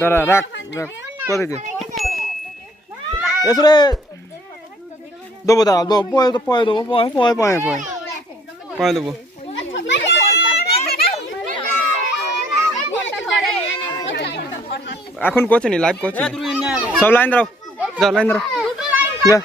দাঁড়া রাখ রাখ কোথায় এসরে দেবো দাঁড়া দেবো পয়ে দেবো পয়ে দেবো এখন করছে নি লাইভ করছে সব লাইন দাঁড়াও যাও লাইন দাঁড়াও যা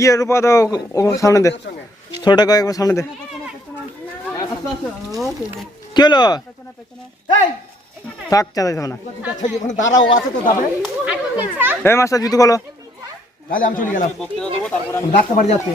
ইয়ে রূপা তো সামনে দে ছোট একবার সামনে দে কি হলো থাক চাঁদা যাবে না এই মাস্টার জুতো খোলো তাহলে আমি চলে গেলাম ডাক্তার বাড়ি যাচ্ছে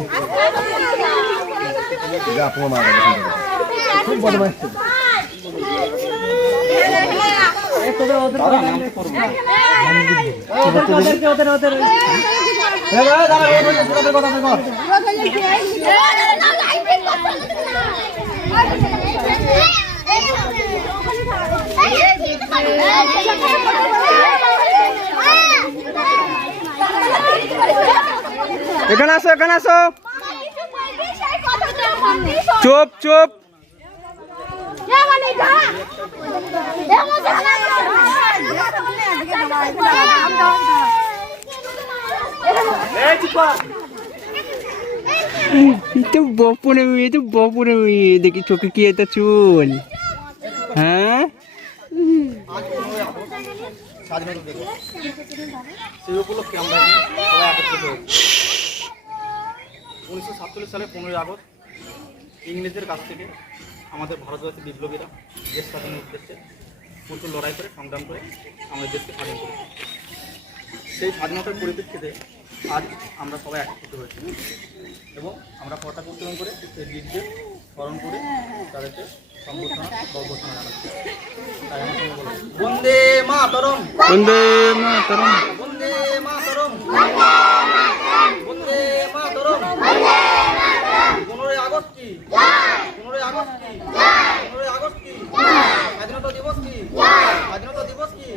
এখানে আসো চুপ চুপ বপুরে মেয়ে দেখি চোখে কি এটা চুল হ্যাঁ সেই উপলক্ষে আমরা সবাই একত্রিত হয়েছি 1947 সালে 15ই আগস্ট ইংরেজদের কাছ থেকে আমাদের ভারতবর্ষের বিপ্লবীরা দেশ স্বাধীনের উদ্দেশ্যে প্রচুর লড়াই করে সংগ্রাম করে আমাদের দেশকে স্বাধীন করেছে। সেই স্বাধীনতার পরিপ্রেক্ষিতে আজ আমরা সবাই একত্রিত হয়েছি এবং আমরা পতাকা উত্তোলন করে সেই বীরদের স্মরণ করে তাদেরকে সম্বর্ধনা বর্বর্ধনা জানাচ্ছি। তাই আমার সঙ্গে বলবো বন্দে মাতরম বন্দে মাতরম বন্দে মাতরম বন্দে মাতরম 15ই আগস্ট কি 15ই আগস্ট কি 15ই আগস্ট কি স্বাধীনতা দিবস কি স্বাধীনতা দিবস কি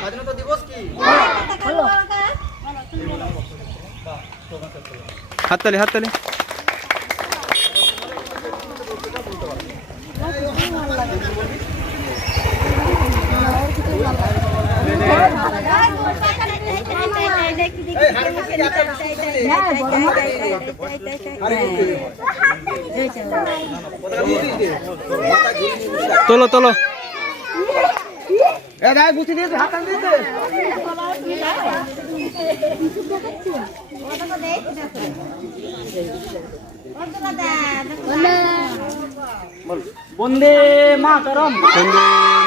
স্বাধীনতা দিবস কি হাততালি তোলো গুছি দিয়েছে হাত দিয়েছে বন্দে মাতরম বন্দে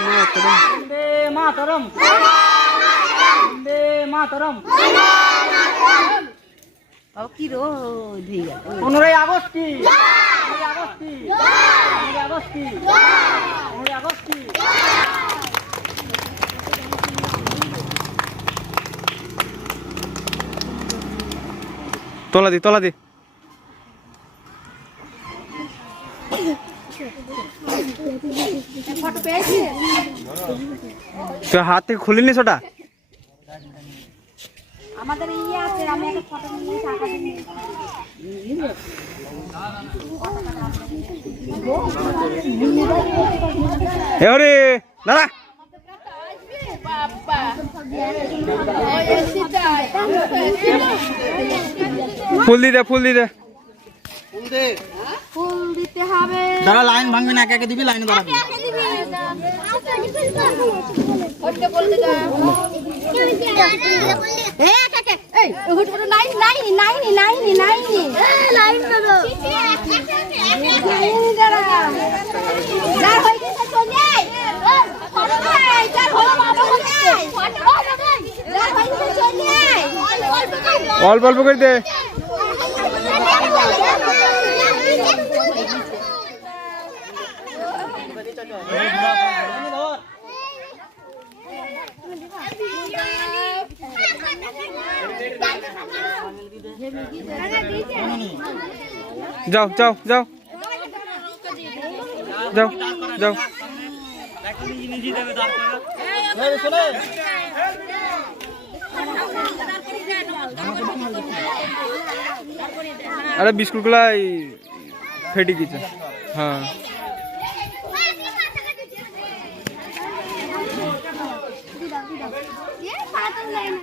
মাতরম বন্দে মাতরম বন্দে মাতরম 15ই আগস্ট কি 15ই আগস্ট কি 15ই আগস্ট কি 15ই আগস্ট কি তোলা দি তুই হাত থেকে খুলিনি ওটা আমাদের ইয়ে আছে আমি একটা ফটো নিয়ে টাকা দিই এরে দাদা ফুল দিতে ফুল দিতে হবে দাঁড়া লাইন ভাঙবি না একে দিবি লাইনে দাঁড়াবি অল্প অল্প করে দে যাও যাও যাও আরে বিস্কুটগুলা ফেটে গেছে হ্যাঁ